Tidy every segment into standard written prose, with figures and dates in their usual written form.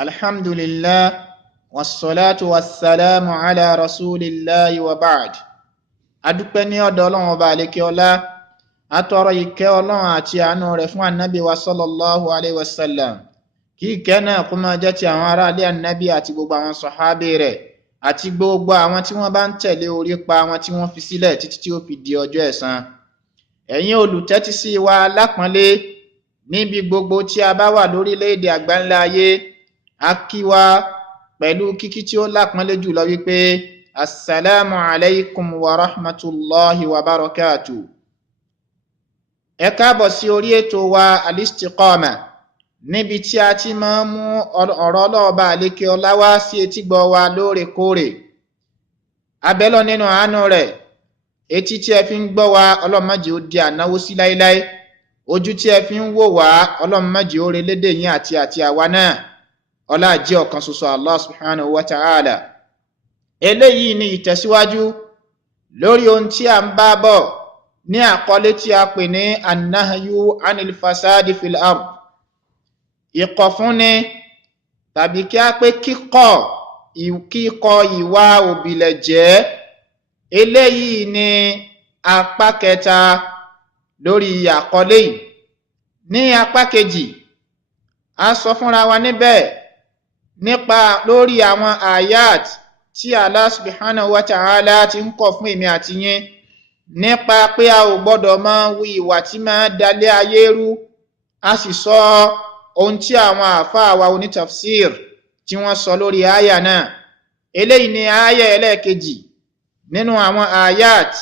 Alhamdulillah, wassalatu wassalamu ala rasulillahi wa ba'd. Adúpẹ́ ní ọ̀dọ̀ Ọlọ́run Ọba àlékè ọlá, atọrọ ìkẹ́ Ọlọ́run àti àánú rẹ̀ fún Ànábì wa sallallahu alaihi wasallam. Kí ìkẹ́ náà kó máa jẹ́ ti àwọn ará ilé Ànábì àti gbogbo àwọn sàhábé rẹ̀ àti gbogbo àwọn tí wọ́n bá ń tẹ̀lé orí pa àwọn tí wọ́n fi sílẹ̀ títí tí ó fi di ọjọ́ ẹ̀san. Ẹ̀yin olùtẹ́tí sí wa lápọ́nlé níbi gbogbo tí a bá wà lórílẹ̀-èdè àgbáńlá ayé, a kí wa pẹ̀lú kíkí tí ó lápọ́nlé jùlọ wípé assalamu alaikum wa rahmatullahi wa barakatuh. Ẹ káàbọ̀ sí orí ètò wa ALISTQOOMAT, níbi tí a ti máa ń mú ọ̀rọ̀ Ọlọ́ọ̀ba àlékè ọlá wá sí etígbọ̀ wa lóòrèkóòrè. Abẹ́lọ́ nínú àánú rẹ̀, etí tí ẹ fi ń gbọ́ wa Ọlọ́run má jẹ́ ó di ànáwó sí láíláí, ojú tí ẹ fi ń wò wá Ọlọ́run má jẹ́ ó relédè yín àti àwa náà, ọlá jẹ́ ọ̀kan ṣoṣo Allah subhanahu wa ta'ala. Eléyìí ni ìtẹ̀síwájú lórí ohun tí a ń bá bọ̀ ní àkọlé tí a pè ní annahyu anil fasadi fil ard. Ìkọ̀fúnni tàbí kí a pé kíkọ̀ ìwà òbílẹ̀jẹ́. Eléyìí ni apá kẹta lórí àkọlé yìí. Ní apá kejì, a sọ fúnra wa níbẹ̀ nípa lórí àwọn ayat tí Allah subhanahu wa ta'ala ti ń kọ̀ fún èmi àti yín nípa pé a ò gbọ́dọ̀ máa wu ìwà tí máa dalé ayé rú. A sì sọ ohun tí àwọn àfáà wa onítafsir tí wọ́n sọ lórí àyà náà. Eléyìí ni àyà ẹlẹ́ẹ̀kejì nínú àwọn ayat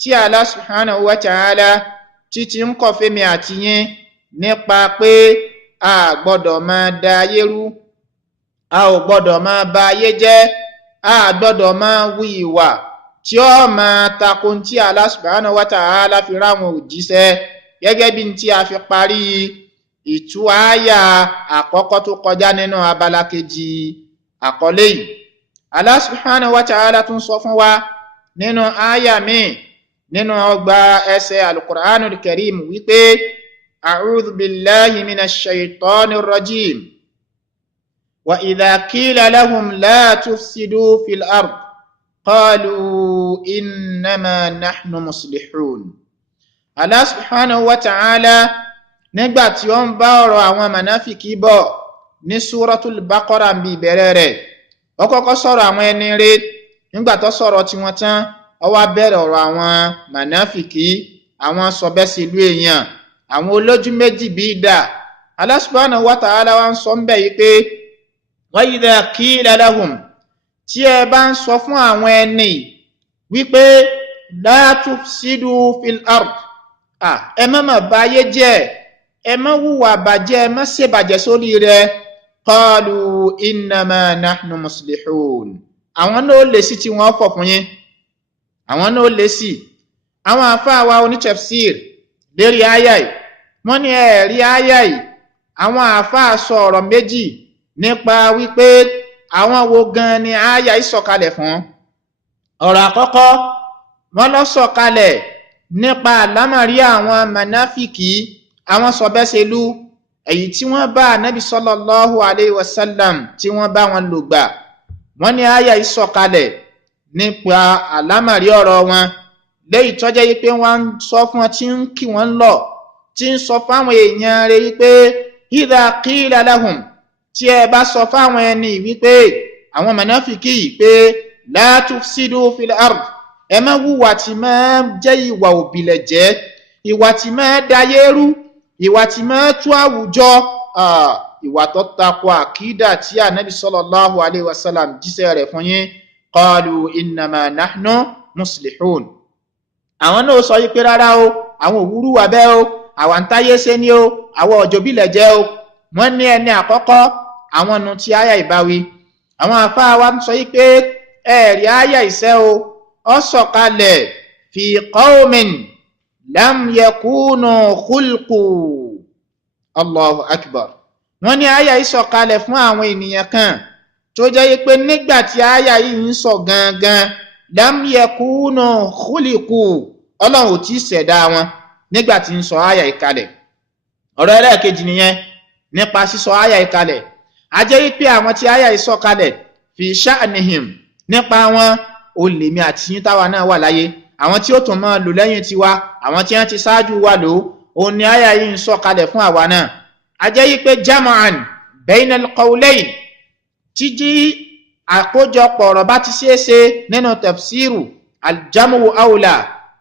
tí Allah subhanahu wa ta'ala tí ti ń kọ̀ fẹ́mi àti yín nípa pé a gbọ́dọ̀ máa da ayé rú, a ò gbọ́dọ̀ máa ba ayé jẹ́, a gbọ́dọ̀ máa wu ìwà tí ó máa tako tí Allah subhanahu wa ta'ala fi ráwọn òjíṣẹ́, gẹ́gẹ́ bí tí a fi parí ìtú àyà àkọ́kọ́ tó kọjá nínú abala kejì àkọlé yìí. Allah subhanahu wa ta'ala tún sọ fún wa nínú àyà míì nínú ọgbà ẹsẹ̀ al-Qur'anul Karim wípé a'udhu billahi minash shaitanir rajim wa idha qila lahum la tufsidu fil ard qalu innama nahnu muslihun. Allah subhanahu wa ta'ala nígbà tí ó ń bá ọ̀rọ̀ àwọn mànáfìkì bọ̀ ní Suratul Baqarah bí ìbẹ̀rẹ̀ rẹ̀, ó kọ́kọ́ sọ̀rọ̀ àwọn ẹni rere. Nígbà tó sọ̀rọ̀ tí wọ́n tán, ó wá bẹ̀rẹ̀ ọ̀rọ̀ àwọn mànáfìkì, àwọn sọ̀bẹ́sìlú èèyàn, àwọn olójú méjì bí idà. Allah subhanahu wa ta'ala wá ń sọ ń bẹ̀ yìí pé wa idha qila lahum, tí ẹ bá ń sọ fún àwọn ẹni wípé la tufsidu fil ard, ẹ má mà báyé jẹ́, ẹ má hùwà bàjẹ́, ẹ má ṣe bàjẹ́ sórí rẹ̀, qalu innama nahnu muslihun. Àwọn náà lè sí tí wọ́n fọ̀ fún yín, àwọn náà lè sí. Àwọn àfáà wa onítafsir lérí àyà yìí, wọ́n ní ẹ̀rí àyà yìí, àwọn àfáà sọ ọ̀rọ̀ méjì nípa wípé àwọn wo gan ni àyà yìí sọ̀kalẹ̀ fún. Ọ̀rọ̀ àkọ́kọ́, wọ́n lọ sọ̀kalẹ̀ nípa àlámọ̀rí àwọn mànáfìkì, àwọn sọ̀bẹ́sẹ̀lú, èyí tí wọ́n bá Ànábì sallallahu alaihi wasallam tí wọ́n bá wọn lò gbà. Wọ́n ní àyà yìí sọ̀kalẹ̀ nípa àlámọ̀rí ọ̀rọ̀ wọn, léyìí tó jẹ́ wípé wọ́n ń sọ fún wọn, tí ń kì wọ́n lọ, tí ń sọ fáwọn èèyàn rẹ̀ wípé idha qila lahum, tí ẹ bá sọ fáwọn ẹni wípé àwọn mànáfìkì yìí pé la tufsidu fil ard, ẹ má hùwà tí máa jẹ́ ìwà òbílẹ̀jẹ́, ìwà tí máa dayé rú, ìwà tí máa tú àwùjọ, ìwà tó tako àkídà tí Ànábì sallallahu alaihi wasallam jíṣẹ́ rẹ̀ fún yín. Qalu innama nahnu muslihun. Àwọn náà sọ wípé rárá o, àwọn òwúrú wà bẹ́ẹ̀ o, àwọn ń táyé ṣe ni o, àwọn òjòbílẹ̀jẹ́ o. Wọ́n ní ẹni àkọ́kọ́, àwọn nu tí àyà ìbáwí. Àwọn àfáà wa ń sọ wípé ẹ̀rí àyà ìṣẹ́ o, ó sọ̀kalẹ̀ fi qawmin lam yakunu khulqu. Allahu akbar. Wọ́n ní àyà yìí sọ̀kalẹ̀ fún àwọn ènìyàn kan tó jẹ́ pé nígbà tí àyà yìí ń sọ gangan, lam yakunu khuliqu, Ọlọ́run ò tí ṣẹ̀dá wọn nígbà tí ń sọ àyà yìí kalẹ̀. Ọ̀rọ̀ ẹlẹ́ẹ̀kejì nìyẹn nípa sísọ àyà yìí kalẹ̀. a jẹ́ pé àwọn tí àyà ìsọ̀kalẹ̀ fi sha'nihim nípa wọn ó lè mi àti yín táwa náà wà láyé àwọn tí ó tún máa lò lẹ́yìn tiwa àwọn tí wọ́n ti ṣáájú wa lò ó ní àyà yìí ń sọ̀kalẹ̀ fún àwa náà a jẹ́ pé jama'an bayna al-qawlayn tíjí àkójọpọ̀ ọ̀rọ̀ bá ti ṣeéṣe nínú tafsiru aljamu awla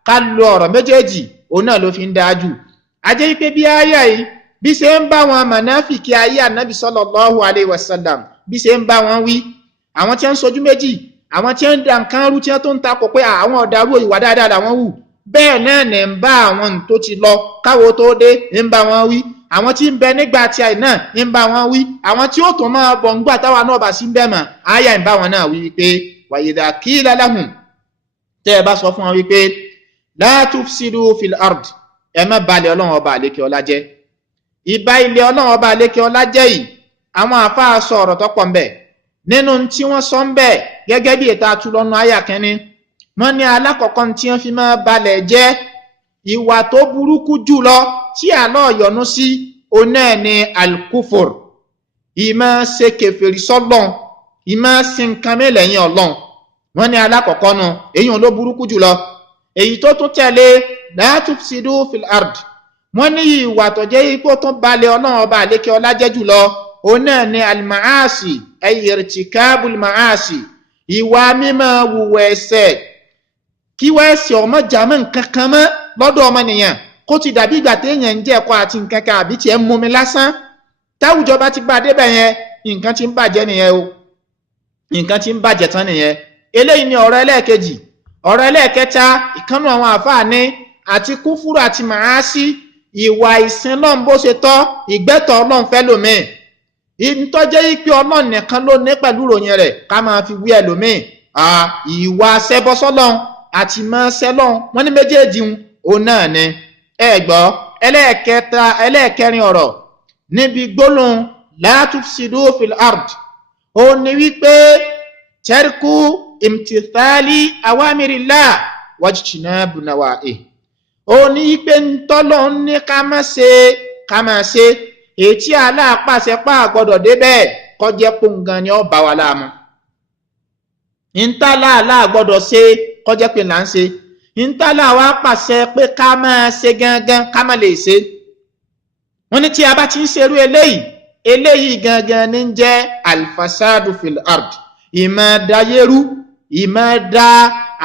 ká lo ọ̀rọ̀ méjèèjì òun náà ló fi ń dájú a jẹ́ pé bí àyà yìí bí ṣe ń bá wọn mọ̀náfìkì ayé ànábì sallallahu alayhi wa sallam bí ṣe ń bá wọn wí àwọn tí wọ́n ń sojú méjì àwọn tí wọ́n ń da nǹkan rú tí wọ́n tó ń takò pé àwọn ọ̀darú ìwà dáadáa làwọn wù bẹ́ẹ̀ náà ní ń bá àwọn tó ti lọ káwo tó dé ń bá wọn wí àwọn tí ń bẹ nígbà tí àì náà ń bá wọn wí àwọn tí ó tún máa bọ̀ ńgbà táwa náà bá sí ń bẹ̀ mọ̀ àyà ń bá wọn náà wí wípé wa idha qila lahum tẹ́ ẹ bá sọ fún wọn wípé la tufsidu fil ard ẹ má balẹ̀ ọlọ́run ọba àlékè ọlá jẹ́ ìbá ilé ọlọ́run ọba àlékè ọlá jẹ́ yìí àwọn àfáà sọ ọ̀rọ̀ tó pọ̀ ń bẹ nínú tí wọ́n sọ ń bẹ gẹ́gẹ́ bí ètò àtúlọ́nù àyà kẹ́ni wọ́n ní alákọ̀ọ́kọ́ tí wọ́n fi máa balẹ̀ jẹ́ ìwà tó burúkú jùlọ tí Allah yọ́nú sí oná ní alkufur ìmọ̀ ṣe kèfèrí sọ́lọ́n ìmọ̀ sí nǹkan mẹ́lẹ̀yìn ọlọ́run wọ́n ní alákọ̀ọ́kọ́ nu èyí ló burúkú jùlọ èyí tó tún tẹ̀lé la tufsidu fil ard wọ́n ní ìwà tó jẹ́ ipò tó balẹ̀ ọlọ́run ọba àlékè ọlá jẹ́ jùlọ oná ní almaasi ay irtikabul maasi ìwà mímọ́ wùwẹ̀ ẹ̀ṣẹ̀ kí wọ́n ẹ̀ṣẹ̀ ọmọ jàmọ́ nǹkan kan mọ́ lọ́dọ̀ ọmọnìyàn kó ti dàbí ìgbà téèyàn ń jẹ ẹ̀kọ́ àti nǹkan kan àbí tiẹ̀ ń mumi lásán táwùjọ bá ti bá débẹ̀ yẹn nǹkan ti ń bàjẹ́ nìyẹn o nǹkan ti ń bàjẹ́ tán nìyẹn eléyìí ni ọ̀rọ̀ ẹlẹ́ẹ̀kejì ọ̀rọ̀ ẹlẹ́ẹ̀kẹta ìkànnù àwọn àfáà ní àti kúfúrú àti màásí ìwà ìsìn lọ́n bó ṣe tọ́ ìgbẹ́tọ̀ ọlọ́run fẹ́ lòmíì ìtọ́jẹ́ ìpè ọlọ́run nìkan ló ní pẹ̀lú ìròyìn rẹ̀ ká máa fi wí ẹlòmíì ìwà ṣẹbọsọ́lọ́run àti máa ṣẹlọ́run wọ́n ní méjèèjì òun náà ni ẹ gbọ́ ẹlẹ́ẹ̀kẹrin ọ̀rọ̀ níbi gbólóhùn la tufsidu fil ard ó ní wípé tarku imtithali awamirillah wajtinabu nawahi ó ní wípé ntọ́lọ́ ní ká máa ṣe ètí aláàpàṣẹ pa àgbọ́dọ̀ débẹ̀ kọjẹ́ pòǹgàn ni ó bá wa láàmú ntàlá aláàgbọ́dọ̀ ṣe kọjẹ́ pé là ń ṣe ntàlá wa pàṣẹ pé ká máa ṣe gangan ká má lè ṣe wọ́n ní tí a bá ti ń ṣerú eléyìí gangan ní jẹ́ alfasadu fil ard ìmọ̀ dayérú ìmọ̀ da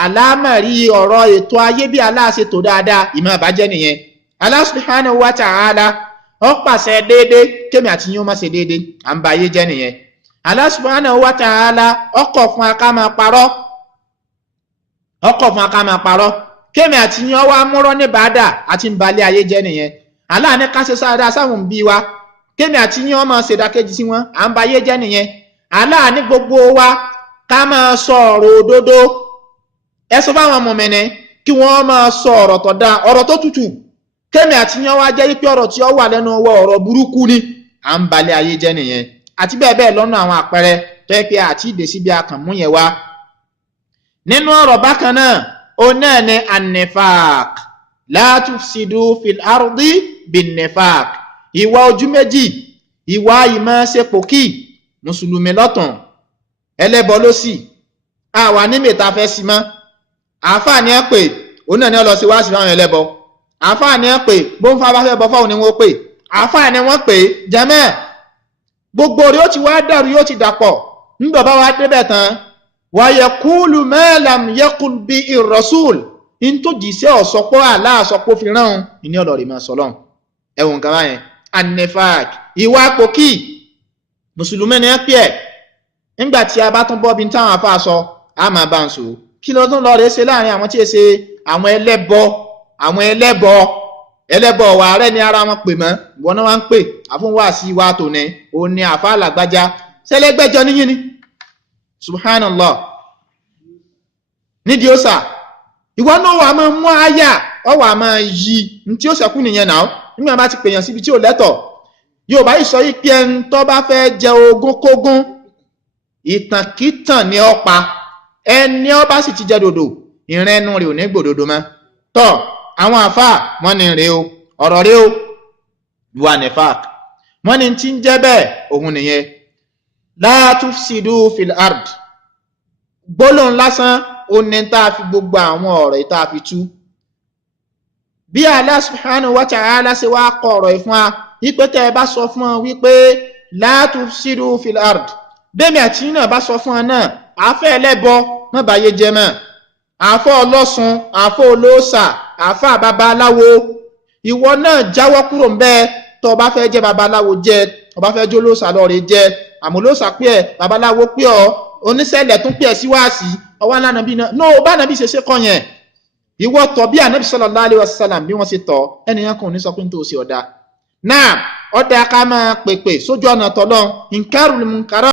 alámọ̀rí ọ̀rọ̀ ètò ayé bí aláṣẹ tó dáadáa ìmọ̀ bàjẹ́ nìyẹn Allah subhanahu wa ta'ala ó pàṣẹ déédé kémi àti yín ó má ṣe déédé à ń ba ayé jẹ́ nìyẹn Allah subhanahu wa ta'ala ó kọ̀ fún aká máa parọ́ kémi àti yín ó wá múrọ́ ní bàdà àti ń balẹ̀ ayé jẹ́ nìyẹn Allah ní ká ṣe sáadá sáwọn bí wa kémi àti yín ó máa ṣe dákejì sí wọn à ń ba ayé jẹ́ nìyẹn Allah ní gbogbo wa ká máa sọ ọ̀rọ̀ òdodo ẹ sọ fáwọn mùmínì kí wọ́n máa sọ ọ̀rọ̀ tó dáa ọ̀rọ̀ tó tutù kémi àti yín wá jẹ́ pé ọ̀rọ̀ tí ó wà lẹ́nu ọwọ́ ọ̀rọ̀ burúkú ni à ń balẹ̀ ayé jẹ́ nìyẹn àti bẹ́ẹ̀ bẹ́ẹ̀ lọ́nà àwọn àpẹẹrẹ tó yẹ pé àti ìdèsí bí akànmú yẹn wá nínú ọ̀rọ̀ bákan náà ó náà ní an-nifaq la tufsidu fil ardi bin-nifaq ìwà ojú méjì ìwà ìmọ̀ ṣe pòkì mùsùlùmí lọ́tàn ẹlẹ́bọ ló sì àwa ní mẹ́ta fẹ́ sí mọ́ àáfàá ni ẹ pè òun náà ni ọ lọ sí wáàsí fáwọn ẹlẹ́bọ àáfàá ni ẹ pè bóńfà bá fẹ́ bọ fáwọn ni wọ́n pè àáfàá ni wọ́n pè jẹ́mẹ́ gbogbo rí ó ti wá dàrú yóò ti dàpọ̀ nígbà bá wá débẹ̀ tán wa yaqulu ma lam yaqul bi ir-rasul in tó jìṣẹ́ ọ̀sọ́pọ̀ aláàsọpọ̀ fi rán ìní ọ̀lọ́rì máa sọlọ́n ẹ̀wọ̀n kan báyẹn an-nifaq ìwà pòkì mùsùlùmí ni ẹ pè ẹ̀ nígbà tí a bá tún bọ́ bí táwọn afá sọ a máa bá ń sọ kí ló tún lọ rẹ̀ ṣe láàrin àwọn tí è ṣe àwọn ẹlẹ́bọ wà rẹ̀ ní ara wọn pè mọ́ ìwọ́n náà wá ń pè àfúnwà sí wa tò ní òun ni àfá làgbájá sẹ́lẹ́gbẹ́jọ níyìn ni subhanallah nídìí ó sà ìwọ́n náà wà máa mú àyà ọ wà máa yí ní tí ó ṣẹ̀kú nìyẹn náà nígbà bá ti pèèyàn síbi tí ò lẹ́tọ̀ yóò bá ìsọ yìí pé ẹni tó bá fẹ́ jẹ ogún kógún ìtànkítàn ni ó pa ẹni ó bá sì ti jẹ dòdò ìrẹnu rẹ̀ ò ní gbòdòdó mọ́ tọ́ àwọn àfáà wọ́n ní rèé o ọ̀rọ̀ rèé o wà nifaq wọ́n ní tí ń jẹ́ bẹ́ẹ̀ òun nìyẹn la tufsidu fil ard gbólóhùn lásán ó ní tá a fi gbogbo àwọn ọ̀rọ̀ tá a fi tú bí Allah subhanahu wa ta'ala ṣe wá kọ ọ̀rọ̀ ìfún wa wípé tẹ́ ẹ bá sọ fún ọ wípé la tufsidu fil ard bẹ́ẹ̀mi àti náà bá sọ fún ọ náà àfẹ́ ẹlẹ́bọ má bàyé jẹ́ mọ́ àfọ́ ọlọ́sùn àfọ́ olóòṣà àfọ́ babaláwo ìwọ náà jáwọ́ kúrò ń bẹ́ẹ̀ tó bá fẹ́ jẹ́ babaláwo jẹ́ tó bá fẹ́ jẹ́ olóòṣà lọ́ọ̀rẹ́ jẹ́ àmọ́ olóòṣà pé ẹ̀ babaláwo pé ọ oníṣẹ́lẹ̀ tún pé ẹ̀ sí wáàsí ọwọ́ ńlá nàbí náà no bá nàbí ṣe kọ́ yẹn ìwọ tọ̀ bí ànábì sallallahu alaihi wasallam bí wọ́n ṣe tọ̀ ẹnìyàn kan ò ní sọ pé n tó ṣe ọ̀dà náà ọ̀dà ká máa pèpè sójú ọ̀nà tọ́lọ́ inkarul munkara